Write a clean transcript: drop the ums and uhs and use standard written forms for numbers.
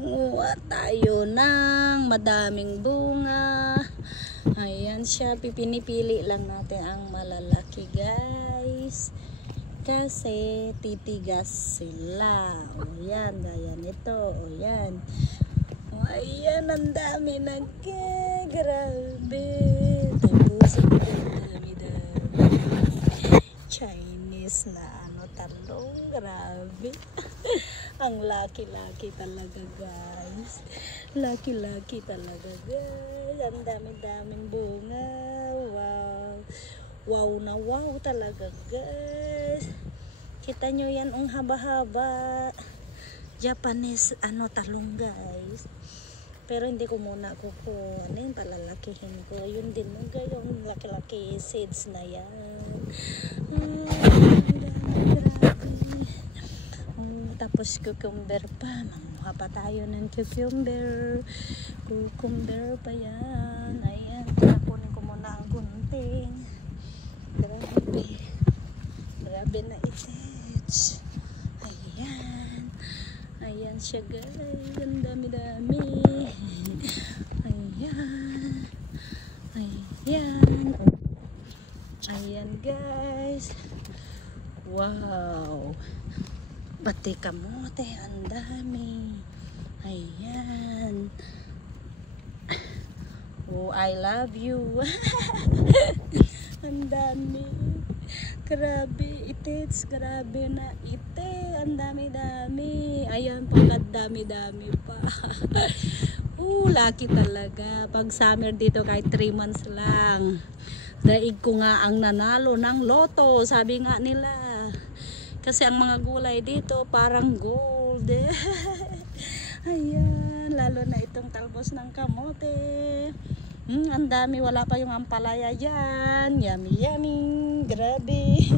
Kumuha tayo ng madaming bunga. Ayan siya, pinipili lang natin ang malalaki guys, kasi titigas sila. O yan, gaya nito. O yan. O ayan, ang dami na. Grabe. Tapusin ko, dami. Chinese na talong. Grabe. Ang laki-laki talaga guys. Laki-laki talaga guys. Ang dami-daming bunga. Wow. Wow na wow talaga guys. Kita nyo yan ang haba-haba. Japanese talong guys. Pero hindi ko muna kukunin, palalakihin ko. Yun din yung laki-laki seeds na yan. Tapos cucumber pa. Manguha pa tayo ng cucumber. Cucumber pa yan. Ayan. Kunin ko muna ang gunting. Grabe. Grabe na itich. Ayan. Ayan siya guys. Ang dami-dami. Ayan. Ayan. Ayan guys. Wow. Pati kamote, ang dami. Ayan. Oh, I love you. Ang dami. Grabe, itits. Grabe na ite. Ang dami-dami. Ayan, pagkat dami-dami pa. Laki talaga. Pag summer dito, kahit 3 months lang. Daig ko nga ang nanalo ng loto. Sabi nga nila. Kasi ang mga gulay dito parang gold. Ayan, lalo na itong talbos ng kamote. Ang dami, wala pa yung ampalaya dyan. Yummy, yummy. Grabe.